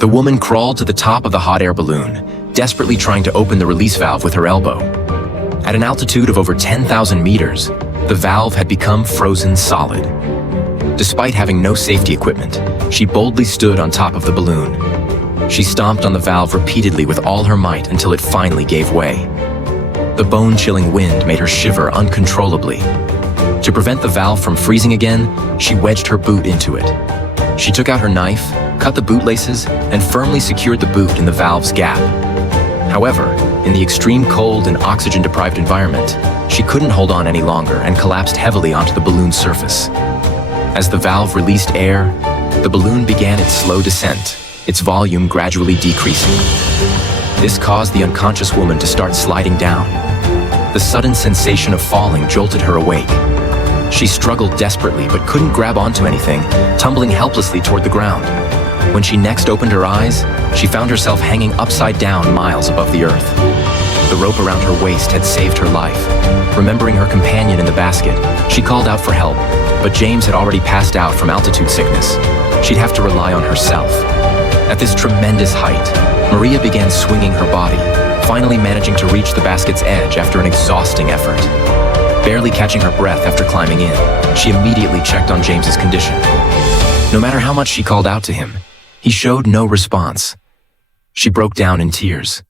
The woman crawled to the top of the hot air balloon, desperately trying to open the release valve with her elbow. At an altitude of over 10,000 meters, the valve had become frozen solid. Despite having no safety equipment, she boldly stood on top of the balloon. She stomped on the valve repeatedly with all her might until it finally gave way. The bone-chilling wind made her shiver uncontrollably. To prevent the valve from freezing again, she wedged her boot into it. She took out her knife, cut the bootlaces, and firmly secured the boot in the valve's gap. However, in the extreme cold and oxygen-deprived environment, she couldn't hold on any longer and collapsed heavily onto the balloon's surface. As the valve released air, the balloon began its slow descent, its volume gradually decreasing. This caused the unconscious woman to start sliding down. The sudden sensation of falling jolted her awake. She struggled desperately but couldn't grab onto anything, tumbling helplessly toward the ground. When she next opened her eyes, she found herself hanging upside down miles above the earth. The rope around her waist had saved her life. Remembering her companion in the basket, she called out for help, but James had already passed out from altitude sickness. She'd have to rely on herself. At this tremendous height, Maria began swinging her body, finally managing to reach the basket's edge after an exhausting effort. Barely catching her breath after climbing in, she immediately checked on James's condition. No matter how much she called out to him, he showed no response. She broke down in tears.